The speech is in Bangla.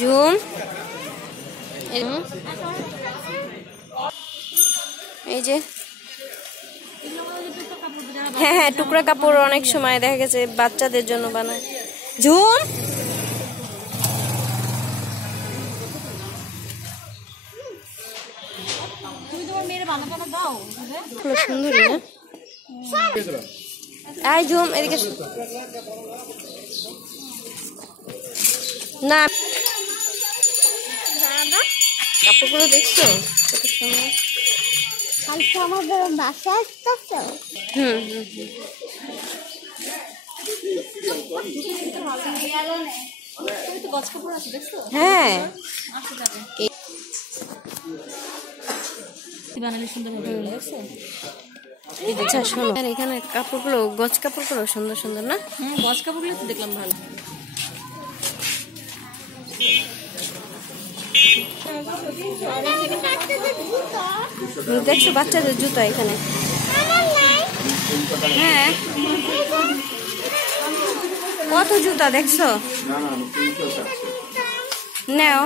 জুম এই যে হ্যাঁ হ্যাঁ টুকরা কাপড় অনেক সময় দেখা গেছে বাচ্চাদের জন্য বানায়। ঝুম সুন্দরী না? এই ঝুম এদিকে না, কাপড়গুলো দেখছো কত সুন্দর। আমাদের বাসায় আসতেছে। হ্যাঁ আচ্ছা শোনো, এখানে কাপড়গুলো গজ কাপড়গুলো সুন্দর সুন্দর না? গজ কাপড়গুলো তো দেখলাম ভালো। দেখছো বাচ্চাদের জুতো এখানে? হ্যাঁ কত জুতা দেখছো? নাও